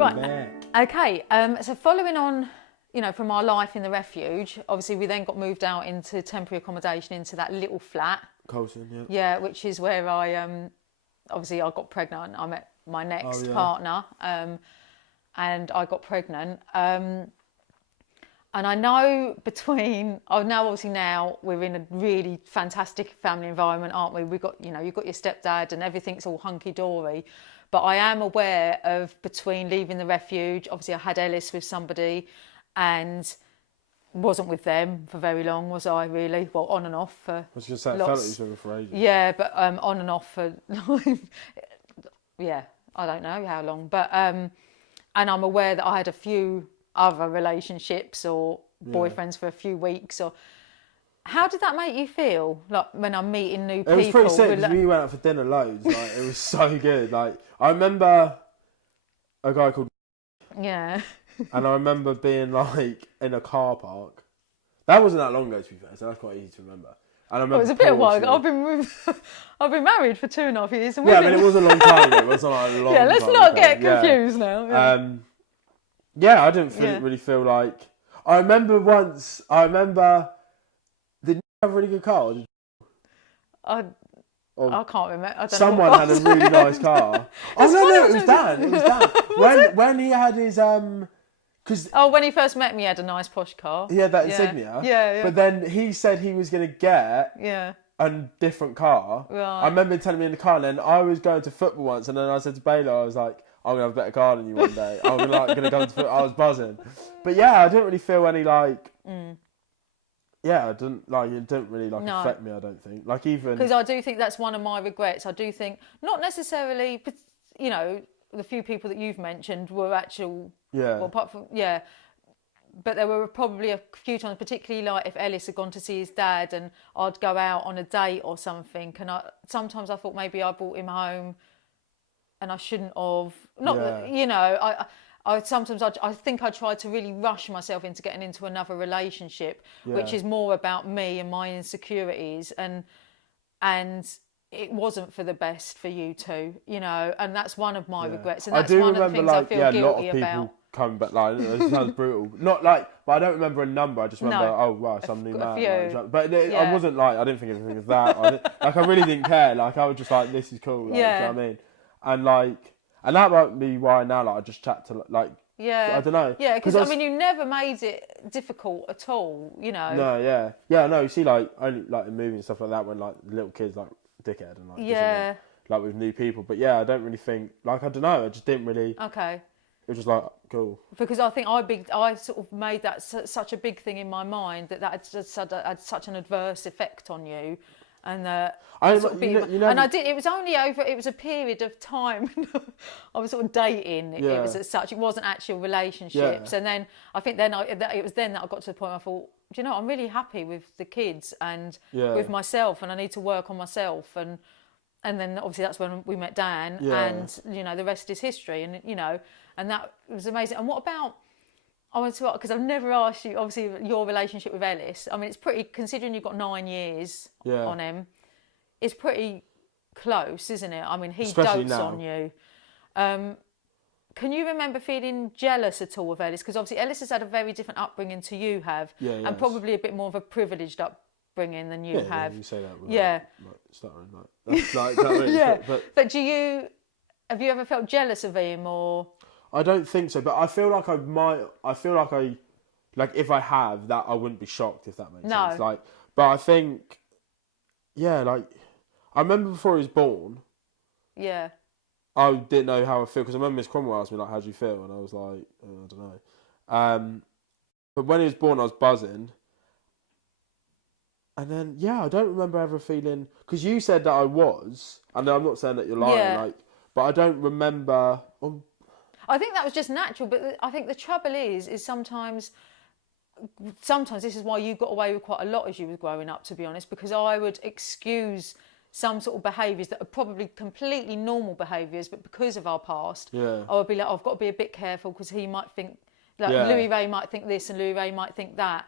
back. Okay, so following on, from our life in the refuge, obviously we then got moved out into temporary accommodation into that little flat. Colton, yeah. Yeah, which is where I got pregnant. I met my next partner, and I got pregnant. And I know now we're in a really fantastic family environment, aren't we? We've got, you've got your stepdad and everything's all hunky-dory. But I am aware of between leaving the refuge, obviously I had Ellis with somebody and wasn't with them for very long, was I really? Well, on and off for I was just saying, I felt like you were for ages. Yeah, but on and off for, yeah, I don't know how long. But, and I'm aware that I had a few other relationships or boyfriends for a few weeks. Or how did that make you feel? Like when I'm meeting new people? It was pretty sick because we went out for dinner loads. Like, it was so good. Like, I remember a guy called... Yeah. And I remember being like in a car park. That wasn't that long ago, to be fair, so that's quite easy to remember. And I remember it was a bit of a while ago. I've been married for 2.5 years. And it was a long time ago. It wasn't like a long time. Yeah, let's not get confused now. Yeah. I didn't really feel like... I remember did you have a really good car? I can't remember. I don't someone know had a really nice car. It was Dan. It was Dan. when he had his when he first met me, he had a nice posh car. He had that Insignia. Yeah. But then he said he was going to get a different car. Right. I remember him telling me in the car, and then I was going to football once, and then I said to Baylor, I was like, I'm going to have a better car than you one day. I'm going to go to football. I was buzzing. But yeah, I didn't really feel any like... Yeah, it didn't really affect me, I don't think. Like, even... Because I do think that's one of my regrets. I do think, not necessarily, the few people that you've mentioned were actual... Yeah. Well, apart from... Yeah. But there were probably a few times, particularly like if Ellis had gone to see his dad and I'd go out on a date or something, and sometimes I thought maybe I brought him home and I shouldn't have. I think I tried to really rush myself into getting into another relationship, which is more about me and my insecurities, and it wasn't for the best for you two, and that's one of my regrets, and that's one of the things I feel guilty about. Come back, it sounds brutal. Not but I don't remember a number. I just remember, some new man. But I wasn't I didn't think anything of that. I really didn't care. I was just like, this is cool. You know what I mean? And that might be why now, I just chat to, I don't know. Yeah, because, you never made it difficult at all, No, yeah. Yeah, no, you see, only, in movies and stuff like that, when, the little kids, dickhead and, with new people. But, yeah, I don't really think, I don't know, I just didn't really... Okay. It was just, cool. Because I think I sort of made that such a big thing in my mind that had such an adverse effect on you. And and I did. It was only over. It was a period of time. I was sort of dating. It was as such. It wasn't actual relationships. And then I think it was then that I got to the point where I thought, do you know, I'm really happy with the kids and with myself, and I need to work on myself. And then obviously that's when we met Dan, and the rest is history. And and that was amazing. And what about? I want to, because I've never asked you, obviously, your relationship with Ellis. I mean, it's pretty, considering you've got 9 years on him, it's pretty close, isn't it? I mean, he dotes on you. Can you remember feeling jealous at all of Ellis? Because obviously Ellis has had a very different upbringing to you have, and probably a bit more of a privileged upbringing than you have. Yeah, you say that without But have you ever felt jealous of him, or... I don't think so, but I feel like I might. I feel like if I have that, I wouldn't be shocked, if that makes sense. But I think, I remember before he was born. Yeah. I didn't know how I feel, because I remember Miss Cromwell asked me how do you feel, and I was like, I don't know. But when he was born, I was buzzing. And then I don't remember ever feeling, because you said that I was, and I'm not saying that you're lying, but I don't remember. I think that was just natural, but I think the trouble is sometimes this is why you got away with quite a lot as you were growing up, to be honest, because I would excuse some sort of behaviours that are probably completely normal behaviours, but because of our past, I would be like, I've got to be a bit careful because he might think, Louis-Rae might think this and Louis-Rae might think that.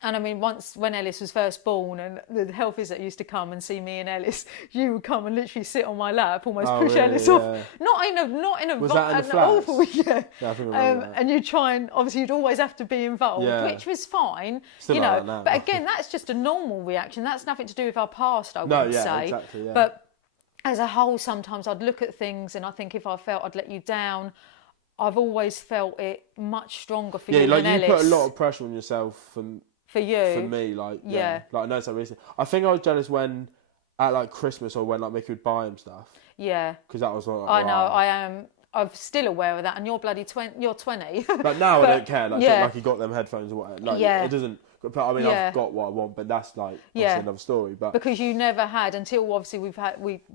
And I mean, once when Ellis was first born and the health visitor used to come and see me and Ellis, you would come and literally sit on my lap, almost push really? Ellis off. Not in a was that in the flats? Awful, yeah. I think I remember that. And you'd try and, obviously you'd always have to be involved, which was fine. Still you like know, that now. But again, that's just a normal reaction. That's nothing to do with our past, I wouldn't say. Exactly, yeah. But as a whole, sometimes I'd look at things and I think if I felt I'd let you down, I've always felt it much stronger for you than Ellis. Yeah, like you put a lot of pressure on yourself and... For you? For me, like I know it's that recent. I think I was jealous when, at like Christmas or when like Mickey would buy him stuff. Yeah. Because that was like, I know, I am. I'm still aware of that, and you're bloody 20. You're 20. Like now, I don't care. Like he got them headphones or whatever. Like it doesn't. I mean, I've got what I want, but that's like another story. But because you never had until obviously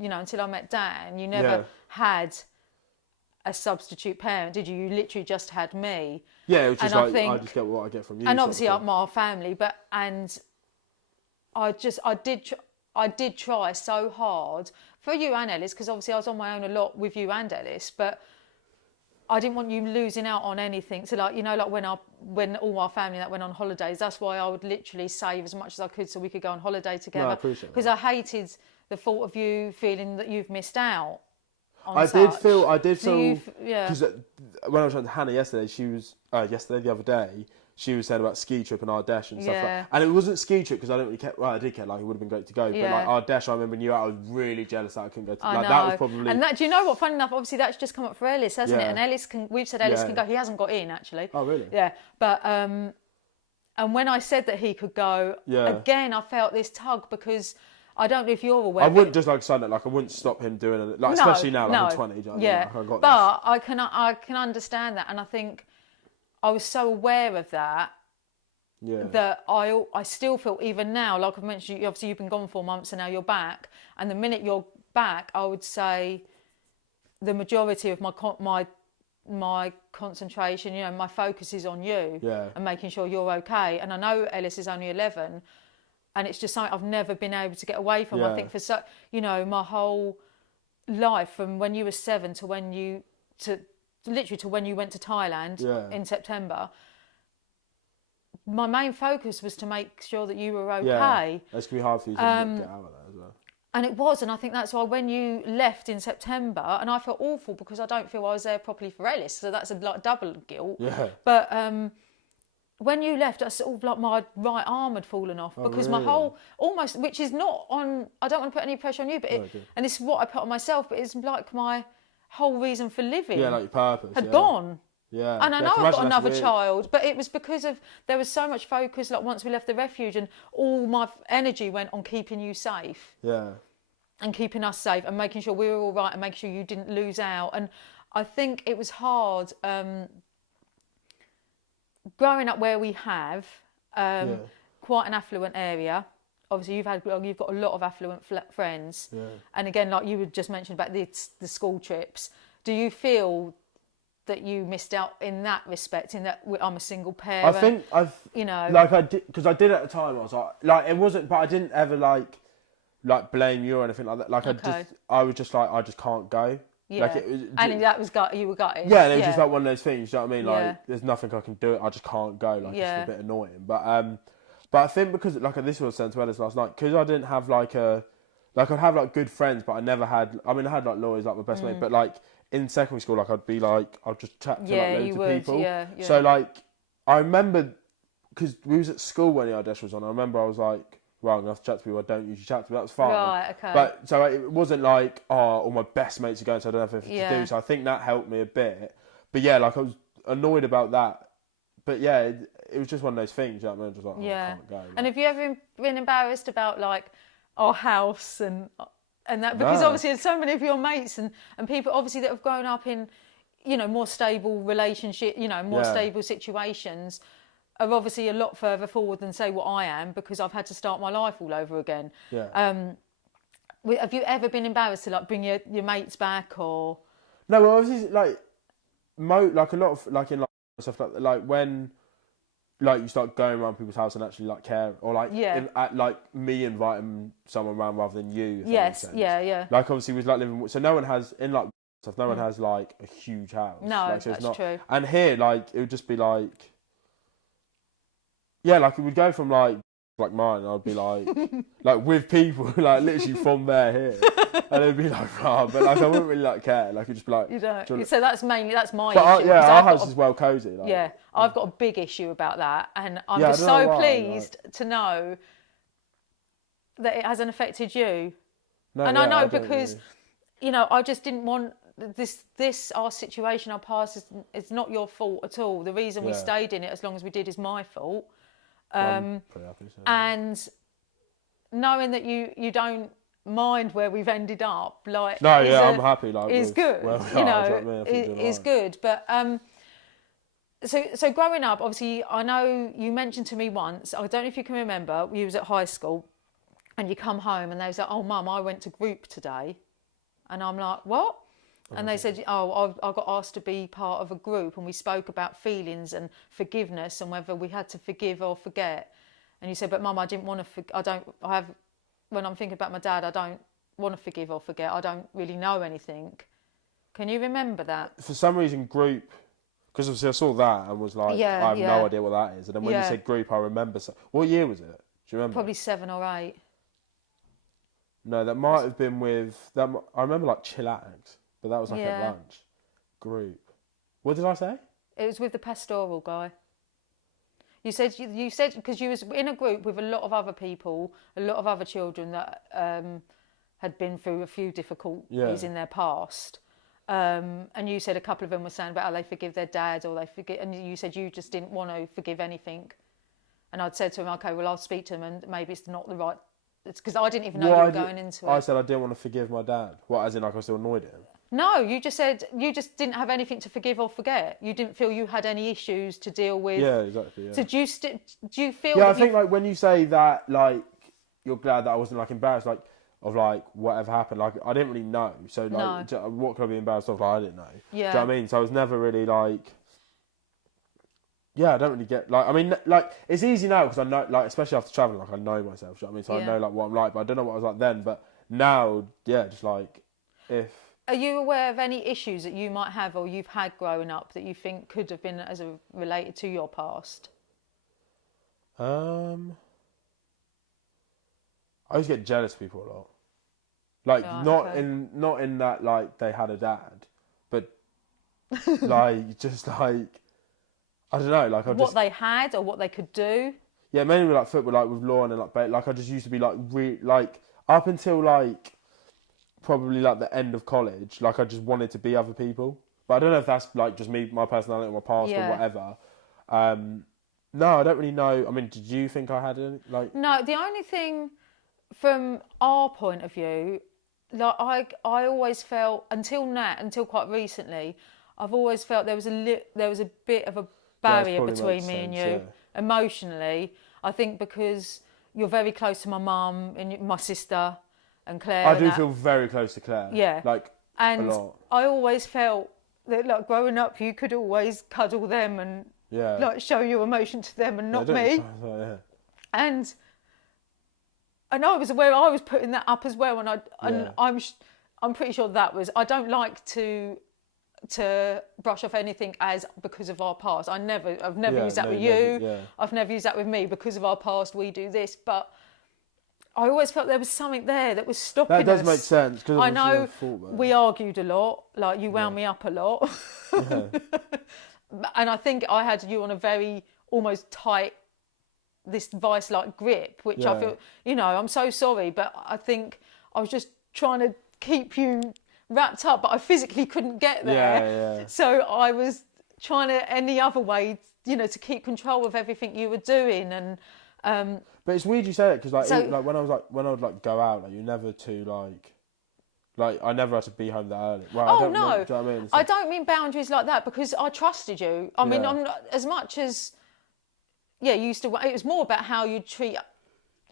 until I met Dan, you never had a substitute parent, did you? You literally just had me. Yeah, which is like I just get what I get from you. And obviously my family, I did try so hard for you and Ellis, because obviously I was on my own a lot with you and Ellis, but I didn't want you losing out on anything. So like when all our family that went on holidays, that's why I would literally save as much as I could so we could go on holiday together. No, I appreciate that. Because I hated the thought of you feeling that you've missed out. I did feel because when I was talking to Hannah yesterday, she was the other day. She was saying about ski trip and Ardèche and stuff like. And it wasn't ski trip because I don't really care. Well, I did care. Like it would have been great to go, but like Ardèche, I remember I was really jealous that I couldn't go. That was probably. And do you know what? Funny enough, obviously that's just come up for Ellis, hasn't it? And Ellis we've said Ellis can go. He hasn't got in actually. Oh really? Yeah, but and when I said that he could go, again I felt this tug because. I don't know if you're aware. I wouldn't just like sign it. Like I wouldn't stop him doing it. Like especially now, like I'm 20. Yeah, but I can understand that, and I think I was so aware of that. Yeah. That I still feel even now, like I've mentioned, obviously you've been gone 4 months and now you're back. And the minute you're back, I would say the majority of my concentration, my focus is on you and making sure you're okay. And I know Ellis is only 11. And it's just something I've never been able to get away from. I think for my whole life, from when you were 7 to when you went to Thailand in September, my main focus was to make sure that you were okay. Yeah, it's gonna be hard for you to get out of that as well. And it was, and I think that's why when you left in September, and I felt awful because I don't feel I was there properly for Ellis, so that's a double guilt. Yeah. But when you left, I sort of like my right arm had fallen off because my whole almost, which is not on. I don't want to put any pressure on you, but and this is what I put on myself. But it's like my whole reason for living, like your purpose, had gone. Yeah, and I know I've got another child, but it was because there was so much focus. Like once we left the refuge, and all my energy went on keeping you safe. Yeah, and keeping us safe and making sure we were all right and making sure you didn't lose out. And I think it was hard. Growing up where we have, quite an affluent area. Obviously, you've got a lot of affluent friends. Yeah. And again, like you just mentioned about the school trips, do you feel that you missed out in that respect? In that I'm a single parent. I think I did, because I did at the time. I was like it wasn't, but I didn't ever like blame you or anything like that. Like I was just like I just can't go. Yeah, like and that was you were gutted. Yeah, and it was just like one of those things. You know what I mean? Like, there's nothing I can do. I just can't go. Like, it's a bit annoying. But I think because this was sent to Ellis last night, because I didn't have I'd have like good friends, but I never had. I mean, I had like Laura's like my best mate, but like in secondary school, like I'd be like I'd just chat to like loads of people. Yeah. So like I remember because we was at school when the Ardèche was on. I remember I was like. Well, I'm going to have to chat to people I don't usually chat to, but that's fine. Right, okay. But so it wasn't like, all my best mates are going, so I don't have anything to do. So I think that helped me a bit. But yeah, like I was annoyed about that. But yeah, it was just one of those things. You know what I mean? Just like, I can't go. And have you ever been embarrassed about like our house and that? Because obviously there's so many of your mates and people obviously that have grown up in, more stable relationship, more stable situations. Are obviously a lot further forward than say what I am because I've had to start my life all over again. Yeah. Have you ever been embarrassed to like bring your mates back or? No, well, obviously like a lot of like in like stuff like when like you start going around people's house and actually like care or like like me inviting someone around rather than you. If that makes sense. Yeah. Like obviously we was like living so no one has in like stuff. No one has like a huge house. No, like, so that's true. And here like it would just be like. Yeah, like it would go from like mine, I'd be like with people, like literally from there here, and it'd be like, oh, but like I wouldn't really like care, like it'd just be like. You don't. So that's my issue. Our house is well cosy. Like, yeah, I've got a big issue about that, and I'm just so pleased to know that it hasn't affected you. No, and I know because, you know, I just didn't want our situation, our past, it's not your fault at all. The reason we stayed in it as long as we did is my fault. I'm pretty happy, and knowing that you don't mind where we've ended up, like I'm happy. Like is good, you know, is good. But so growing up, obviously, I know you mentioned to me once. I don't know if you can remember. You was at high school, and you come home, and they was like, "Oh, Mum, I went to group today," and I'm like, "What?" And they said, "Oh, I got asked to be part of a group, and we spoke about feelings and forgiveness and whether we had to forgive or forget." And you said, "But Mum, I didn't want to. When I'm thinking about my dad, I don't want to forgive or forget. I don't really know anything." Can you remember that? For some reason, group, because obviously I saw that and was like, I have no idea what that is. And then when you said group, I remember. What year was it? Do you remember? Probably 7 or 8. No, that might have been with that. I remember like chillax. But that was like at lunch. Group. What did I say? It was with the pastoral guy. You said because you was in a group with a lot of other people, a lot of other children that had been through a few difficulties in their past. And you said a couple of them were saying about how they forgive their dad or they forgive, and you said you just didn't want to forgive anything. And I'd said to him, "Okay, well I'll speak to him, and maybe it's not the right." It's because I didn't even know you were going into it. I said I didn't want to forgive my dad. What, as in like I was still annoyed at him? No, you just said you just didn't have anything to forgive or forget. You didn't feel you had any issues to deal with. Yeah, exactly. Yeah. So do you feel? Yeah, I think like when you say that, like you're glad that I wasn't like embarrassed, like of like whatever happened. Like I didn't really know. So like, what could I be embarrassed of? Like I didn't know. Yeah. Do you know what I mean? So I was never really like. Yeah, I don't really get like. I mean, like it's easy now because I know, like especially after traveling, like I know myself. Do you know what I mean? So I know like what I'm like, but I don't know what I was like then. But now, yeah, just like if. Are you aware of any issues that you might have or you've had growing up that you think could have been related to your past? I always get jealous of people a lot. Like not in that like they had a dad, but like just like I don't know, like what they had or what they could do. Yeah, mainly with like football, like with Lauren and like I just used to be like like up until like. Probably like the end of college, like I just wanted to be other people, but I don't know if that's like just me, my personality, my past or whatever. No, I don't really know. I mean, did you think I had any like? No, the only thing from our point of view, like I always felt until quite recently, I've always felt there was a bit of a barrier between me and you emotionally. I think because you're very close to my mum and my sister. And Claire. I do feel very close to Claire. Yeah. Like, a lot. I always felt that, like, growing up, you could always cuddle them and, like, show your emotion to them and not me. And I was aware I was putting that up as well. And I'm pretty sure that was... I don't like to brush off anything as because of our past. I've never used that with you. Yeah. I've never used that with me. Because of our past, we do this. But... I always felt there was something there that was stopping us. That does make sense. I know we argued a lot. Like, you wound me up a lot. Yeah. And I think I had you on a very almost tight, this vice-like grip, which I feel, you know, I'm so sorry, but I think I was just trying to keep you wrapped up, but I physically couldn't get there. Yeah. So I was trying to, any other way, you know, to keep control of everything you were doing. And... but it's weird you say that because like when I would like go out, like you're never too like I never had to be home that early. Well, oh I don't no, know, do you know what I mean? I don't mean boundaries like that because I trusted you. I mean, I'm not, as much as you used to. It was more about how you treat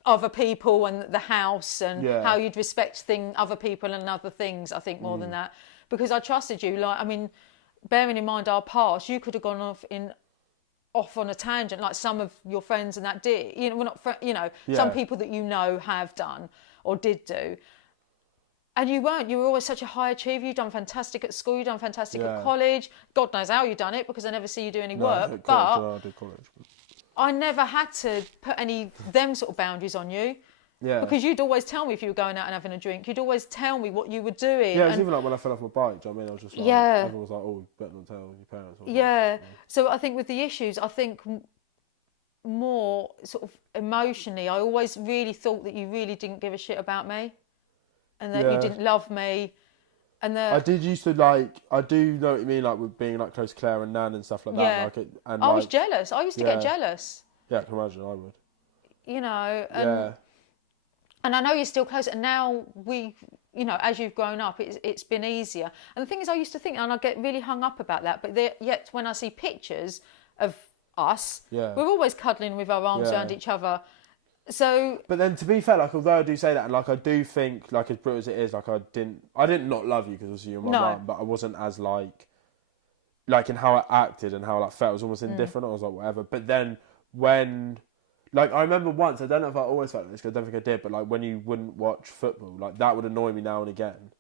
other people and the house and how you'd respect other people and other things. I think more than that because I trusted you. Like, I mean, bearing in mind our past, you could have gone off on a tangent like some of your friends and that did. You know, we're not some people that you know have done or did do. And you weren't. You were always such a high achiever. You've done fantastic at school. You've done fantastic at college. God knows how you've done it because I never see you do any work. I did college. I never had to put them sort of boundaries on you. Yeah. Because you'd always tell me if you were going out and having a drink. You'd always tell me what you were doing. Yeah, it was even like when I fell off my bike. Do you know what I mean? I was just like, everyone was like, oh, you better not tell your parents. Yeah. So I think with the issues, I think more sort of emotionally, I always really thought that you really didn't give a shit about me, and that you didn't love me. And I did used to like. I do know what you mean, like with being like close to Claire and Nan and stuff like that. Yeah. Like I was jealous. I used to get jealous. Yeah, I can imagine. I would. You know. And I know you're still close, and now as you've grown up, it's been easier. And the thing is, I used to think, and I get really hung up about that, but yet when I see pictures of us, we're always cuddling with our arms around each other. So, but then to be fair, like although I do say that, and like I do think, like as brutal as it is, like I didn't not love you because obviously you're my mum, but I wasn't as like in how I acted and how I like felt. I was almost indifferent. I was like whatever. But then when. Like, I remember once, I don't know if I always felt like this, because I don't think I did, but, like, when you wouldn't watch football, like, that would annoy me now and again.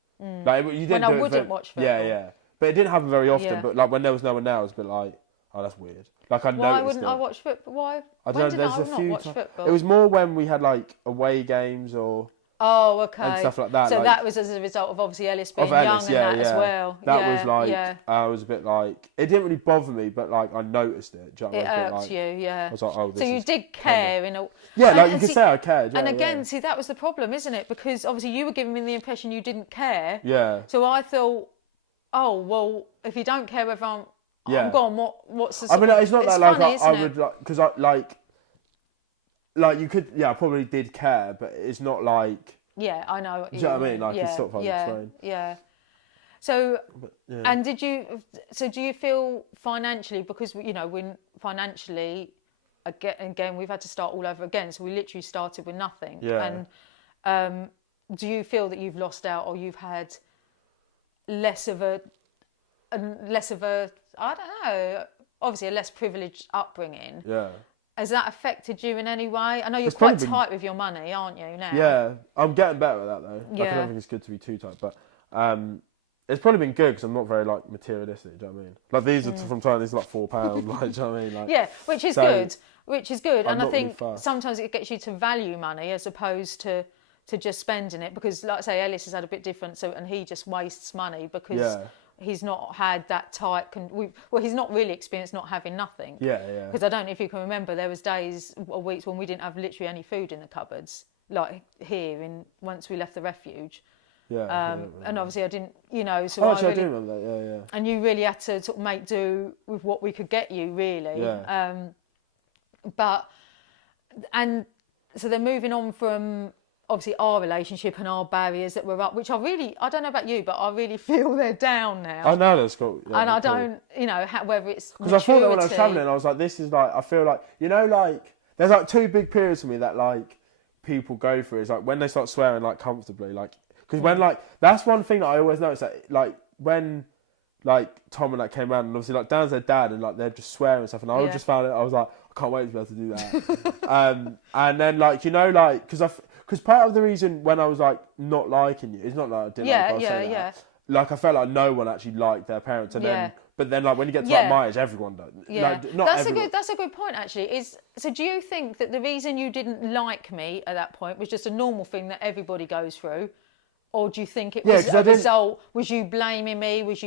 Like, you didn't when I wouldn't watch football. Yeah. But it didn't happen very often, but, like, when there was no one there, I was a bit like, oh, that's weird. Like, I noticed Why wouldn't I watch football? Why? I don't know, When did I not watch football? It was more when we had, like, away games or... Oh, okay. And stuff like that. So like, that was as a result of obviously Ellis being young and that as well. That was like, I was a bit like, it didn't really bother me, but like I noticed it. Do you know what I mean? It irked you, yeah. I was like, oh, this So you did care in a... Yeah, like you could say I cared. And again, see, that was the problem, isn't it? Because obviously you were giving me the impression you didn't care. Yeah. So I thought, oh, well, if you don't care whether I'm gone, what's the... I mean, it's not that like funny, I would like, because I like you could, I probably did care, but it's not like... Yeah, I know. Do you know what I mean? Like, it's sort of hard to explain. Yeah. So, and do you feel financially, because, when financially, again, we've had to start all over again, so we literally started with nothing. Yeah. And do you feel that you've lost out, or you've had less of a, I don't know, obviously a less privileged upbringing? Yeah. Has that affected you in any way? I know you're quite tight with your money, aren't you, now? Yeah, I'm getting better at that, though. Like, I don't think it's good to be too tight, but it's probably been good because I'm not very, like, materialistic, do you know what I mean? Like, these are from China, these are, like, £4, like, do you know what I mean? Like, yeah, which is good. And I think really sometimes it gets you to value money as opposed to just spending it, because, like I say, Ellis has had a bit different, and he just wastes money because... He's not had that tight... he's not really experienced not having nothing. Yeah. Because I don't know if you can remember, there was days or weeks when we didn't have literally any food in the cupboards, like here, once we left the refuge. Yeah. And obviously I didn't, so I do remember that, yeah. And you really had to sort of make do with what we could get you, really. Yeah. So they're moving on from... obviously our relationship and our barriers that were up, which I don't know about you, but I really feel they're down now. I know that's cool. Yeah, and I don't, whether it's because I thought that when I was travelling, I was like, this is like, I feel like, like, there's like two big periods for me that like people go through. It's like when they start swearing like comfortably, like, because when like, that's one thing that I always notice, that like when like Tom and that came around, and obviously like Dan's their dad, and like they're just swearing and stuff, and I just found it, I was like, I can't wait to be able to do that. And then like, like, because part of the reason when I was like not liking you, it's not like I didn't like that. Like I felt like no one actually liked their parents, and then but then like when you get to like my age, everyone does. Yeah, like, that's a good point actually. So do you think that the reason you didn't like me at that point was just a normal thing that everybody goes through, or do you think it was a result? Was you blaming me? Was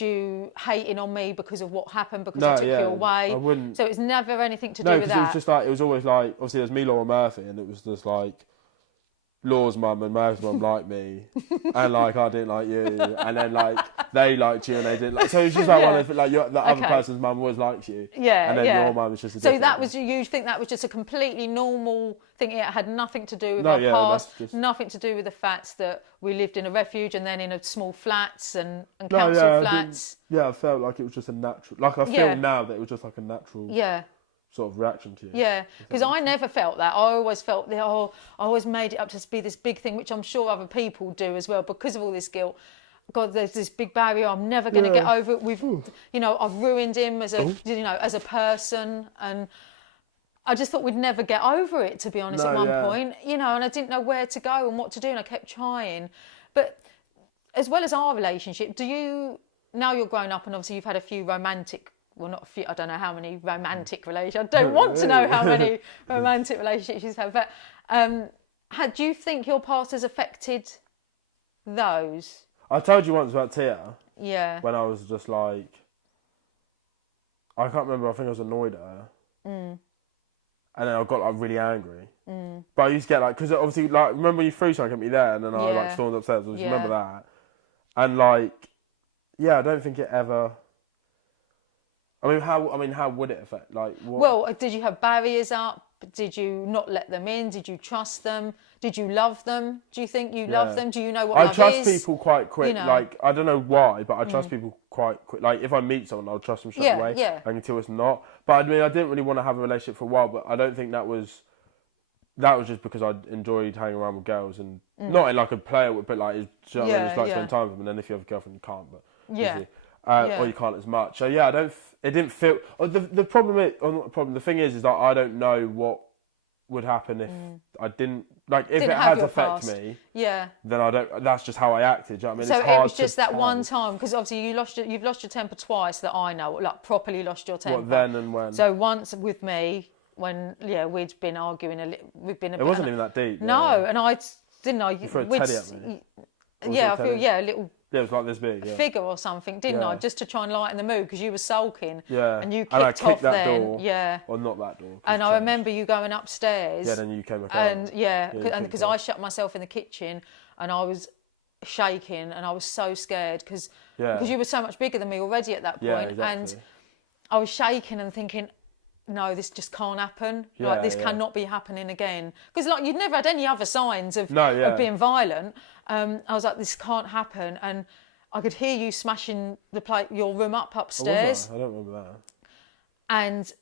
you hating on me because of what happened, because I took you away? I wouldn't. So it's never anything to do with that? No, because it was just like, it was always like, obviously there's me, Laura Murphy, and it was just like, Law's mum and Murphy's mum liked me, and like I didn't like you, and then like they liked you and they didn't like. So it's just like one of like the other person's mum always liked you, and then your mum was just. So that was, you think that was just a completely normal thing? It had nothing to do with our past, nothing to do with the fact that we lived in a refuge and then in a small flats and council flats. I felt like it was just a natural. Like I feel now that it was just like a natural. Sort of reaction to you. Yeah, because I never felt that. I always felt that, I always made it up to be this big thing, which I'm sure other people do as well, because of all this guilt. God, there's this big barrier. I'm never going to get over it. I've ruined him as a person, and I just thought we'd never get over it, to be honest, at one point. And I didn't know where to go and what to do, and I kept trying. But as well as our relationship, now you're grown up and obviously you've had a few romantic well, not a few, I don't know how many romantic relationships, I don't want to know how many romantic relationships you've had, but do you think your past has affected those? I told you once about Tia. Yeah. When I was just like, I can't remember, I think I was annoyed at her. And then I got like really angry. But I used to get like, because obviously, like, remember you threw something at me there, and then I like stormed upstairs. I just remember that. And like, yeah, I don't think it ever. I mean, how would it affect? Like, what? Well, did you have barriers up? Did you not let them in? Did you trust them? Did you love them? Do you think you love them? Do you know what love is? I trust people quite quick. You know? Like, I don't know why, but I trust people quite quick. Like, if I meet someone, I'll trust them straight away. Yeah. Until it's not. But I mean, I didn't really want to have a relationship for a while, but I don't think that was just because I enjoyed hanging around with girls and not in like a player, but like, just like spend time with them. And then if you have a girlfriend, you can't. But or you can't as much. So yeah, it didn't feel. The problem is, or not the problem. The thing is that I don't know what would happen if I didn't. Like, if it has affected me, then I don't. That's just how I acted. Do you know what I mean? So it's hard it was just that one time, because obviously you've lost your temper twice that I know, like properly lost your temper. What, then and when? So once with me, when we'd been arguing It wasn't even that deep. No, and I didn't know. You threw a teddy at me. I feel a little. Yeah, it was like this big. Yeah. Figure or something, didn't I? Just to try and lighten the mood, because you were sulking. Yeah. And you kicked off that then. Door. Yeah. Or not that door. And I remember you going upstairs. Yeah, then you came back and out. And because I shut myself in the kitchen and I was shaking and I was so scared because you were so much bigger than me already at that point. Yeah, exactly. And I was shaking and thinking, no, this just can't happen. Like, this cannot be happening again. Because like, you'd never had any other signs of being violent. I was like, this can't happen. And I could hear you smashing your room upstairs. I don't remember that. And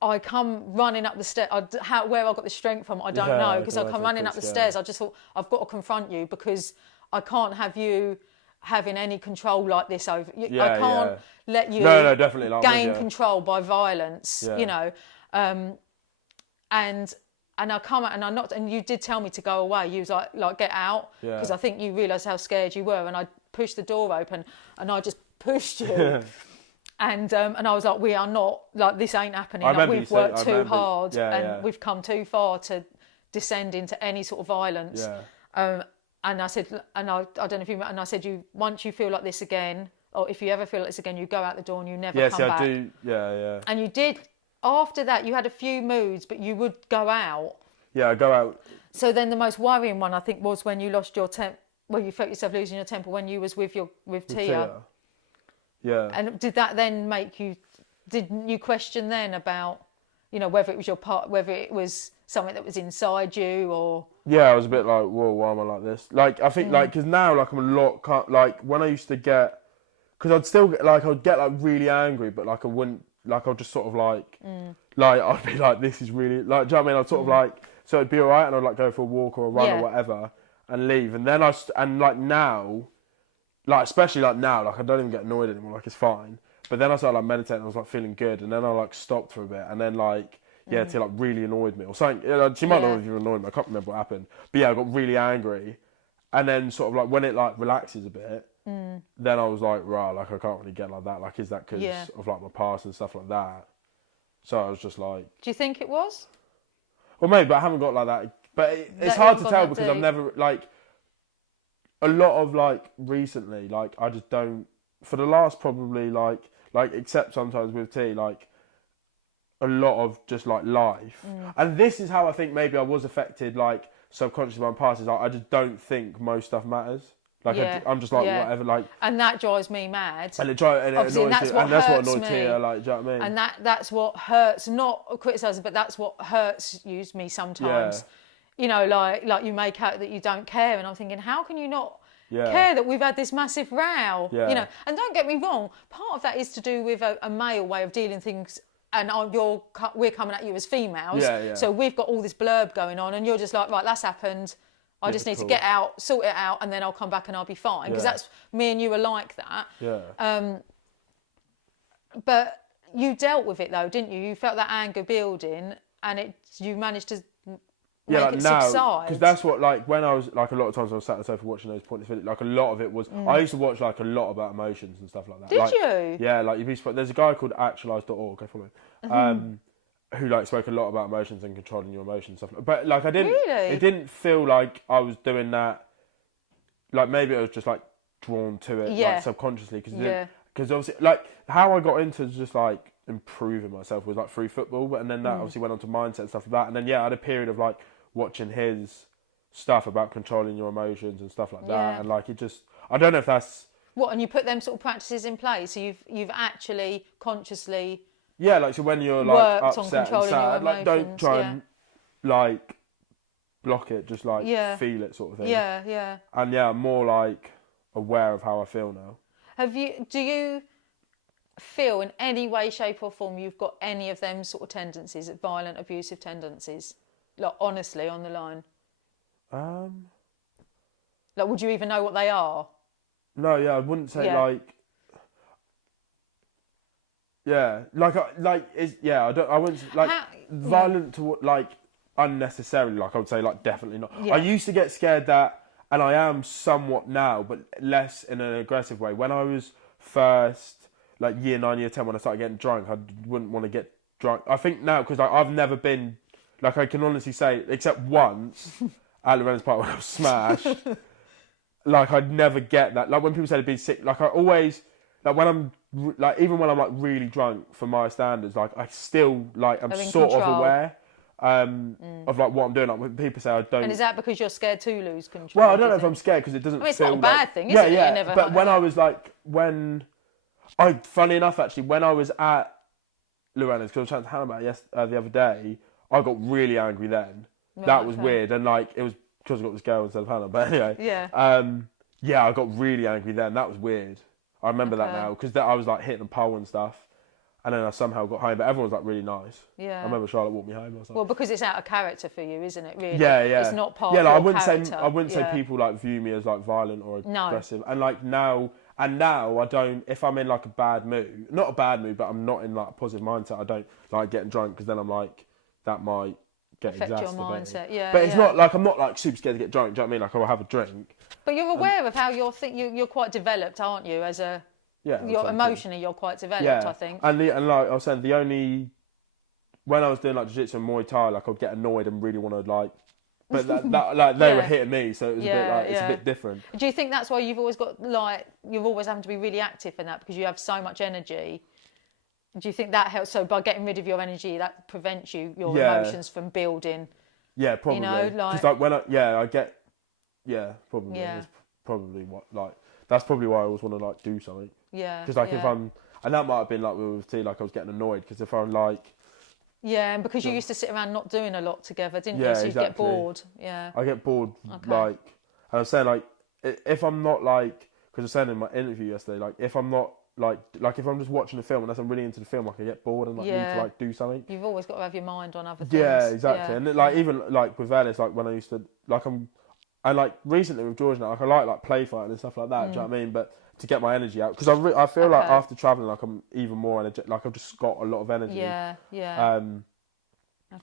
I come running up the stairs. Where I got the strength from, I don't know. Because I come running up the stairs. I just thought, I've got to confront you because I can't have you having any control like this over. I can't let you definitely gain control by violence. You know, and I come out and I knocked, and you did tell me to go away. You was like get out, because I think you realised how scared you were, and I pushed the door open and I just pushed you. And I was like, we are not, like, this ain't happening. Like, we've worked too hard and we've come too far to descend into any sort of violence. And I said, and I don't know if you, and I said, once you feel like this again, or if you ever feel like this again, you go out the door and you never come back. I do. And you did. After that, you had a few moods, but you would go out. Yeah, I go out. So then the most worrying one, I think, was when you lost your temper. Well, you felt yourself losing your temper when you was with Tia. Yeah. And did that then make you? Didn't you question then about, whether it was your part, whether it was something that was inside you, or? Yeah, I was a bit like, whoa, why am I like this? Like, I think, because now, like, I'm a lot, like, when I used to get, because I'd still get, like, I'd get, like, really angry, but, like, I wouldn't, like, I'd just sort of, like, like, I'd be like, this is really, like, do you know what I mean? I'd sort of, like, so it'd be all right, and I'd, like, go for a walk or a run or whatever, and leave, and then like, now, like, especially, like, now, like, I don't even get annoyed anymore, like, it's fine, but then I started, like, meditating, I was, like, feeling good, and then I, like, stopped for a bit, and then, like, Tia, like, really annoyed me, or something, she might not have even annoyed me, I can't remember what happened, but yeah, I got really angry, and then, sort of, like, when it, like, relaxes a bit, then I was like, right, like, I can't really get like that, like, is that because of, like, my past and stuff like that? So I was just like... Do you think it was? Well, maybe, but I haven't got like that, but it's hard to tell because I've never, like, a lot of, like, recently, like, I just don't, for the last probably, like, except sometimes with tea, like, a lot of just, like, life. And this is how I think maybe I was affected, like, subconsciously by my past, is like, I just don't think most stuff matters. Like, I'm just like, whatever, like... And that drives me mad. And it annoys me. And that's what annoys Tia, like, do you know what I mean? And that's what hurts, not criticising, but that's what hurts me sometimes. Like you make out that you don't care, and I'm thinking, how can you not care that we've had this massive row? And don't get me wrong, part of that is to do with a male way of dealing things, and we're coming at you as females, so we've got all this blurb going on, and you're just like, right, that's happened, I just need to get out, sort it out, and then I'll come back and I'll be fine, because that's, me and you are like that. But you dealt with it though, didn't you? You felt that anger building, and you managed to make it subside. Because that's what, like, when I was, like, a lot of times I was sat on the sofa watching those pointless videos, like, a lot of it was, I used to watch, like, a lot about emotions and stuff like that. Did like, you? Yeah, like, you'd be surprised. There's a guy called actualize.org, go follow him, who, like, spoke a lot about emotions and controlling your emotions and stuff. But, like, it didn't feel like I was doing that, like, maybe I was just, like, drawn to it, like, subconsciously, because obviously, like, how I got into just, like, improving myself was, like, through football, and then that obviously went on to mindset and stuff like that, and then, I had a period of, like, watching his stuff about controlling your emotions and stuff like that, and like it just, I don't know if that's and you put them sort of practices in place, so you've actually consciously like, so when you're like worked upset on and sad, your emotions, like don't try and like block it, just like feel it, sort of thing. And I'm more like aware of how I feel now. Do you feel in any way, shape or form you've got any of them sort of tendencies, violent, abusive tendencies? Like, honestly, on the line. Like, would you even know what they are? No, I wouldn't say like. I wouldn't like violent to like unnecessarily. Like, I would say like definitely not. I used to get scared that, and I am somewhat now, but less in an aggressive way. When I was first like year 9, year 10, when I started getting drunk, I wouldn't want to get drunk. I think now, because like, I've never been. Like, I can honestly say, except once, at Loren's party when I was smashed, like, I'd never get that. Like, when people say they'd be sick, like, I always, like, when I'm, like, even when I'm, like, really drunk for my standards, like, I still, like, I'm sort of aware of, like, what I'm doing. Like, when people say I don't... And is that because you're scared to lose control? Well, I don't know if I'm scared, because it doesn't feel it's not a bad thing, is it? Yeah, but when I was, like, funny enough, actually, when I was at Loren's, because I was chatting to Hannah about it the other day, I got really angry then. Right, that was weird, and like it was because I got this girl instead of Hannah. But anyway, I got really angry then. That was weird. I remember that now, because I was like hitting the pole and stuff, and then I somehow got home. But everyone was like really nice. Yeah, I remember Charlotte walked me home. I was like, well, because it's out of character for you, isn't it? Really? Yeah. It's not part like, of your character. I wouldn't say people like view me as like violent or aggressive. And like now I don't. If I'm in like a bad mood, not a bad mood, but I'm not in like a positive mindset, I don't like getting drunk, because then I'm like, that might get affect exacerbated. Your mindset, But it's not like, I'm not like super scared to get drunk. Do you know what I mean? Like, I'll have a drink. But you're aware of how you're quite developed, aren't you? As a you're emotionally, you're quite developed. I think. And like I was saying, when I was doing like jiu-jitsu and Muay Thai, like I'd get annoyed and really want to like. But that like they were hitting me, so it was a bit like it's a bit different. Do you think that's why you've always got like you've always having to be really active in that, because you have so much energy? Do you think that helps? So by getting rid of your energy, that prevents your emotions from building. Yeah, probably. You know, like when I get, probably. Yeah. It's probably what like that's probably why I always want to like do something. Yeah. Because like if I'm, and that might have been like with tea, like I was getting annoyed because if I'm like. Yeah, and because you used to sit around not doing a lot together, didn't you? So you get bored. Yeah. I get bored. Like, and I was saying like if I'm not like, because I was saying in my interview yesterday, like if I'm not. Like if I'm just watching a film, unless I'm really into the film, like I get bored and like need to like do something. You've always got to have your mind on other things. Yeah, exactly. And like even like with Ellis, like when I used to like and like recently with George now, like I like play fighting and stuff like that. Do you know what I mean? But to get my energy out, because I feel like after traveling, like I'm even more energetic. Like I've just got a lot of energy. Yeah.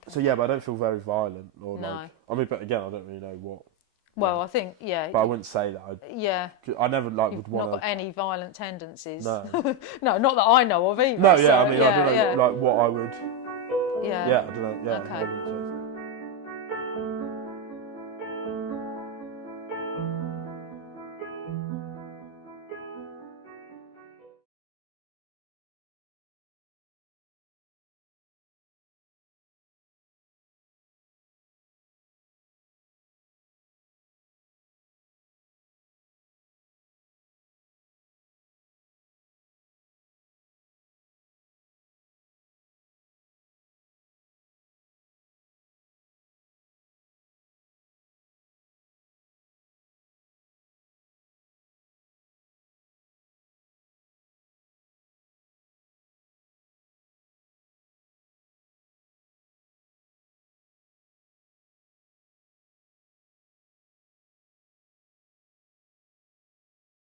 So but I don't feel very violent or like. I mean, but again, I don't really know what. Well, I think, But I wouldn't say that. I never like would want to. Not got any violent tendencies. No. No, not that I know of either. No, I mean, I don't know like what I would. Yeah. Yeah, I don't know. Yeah. Okay.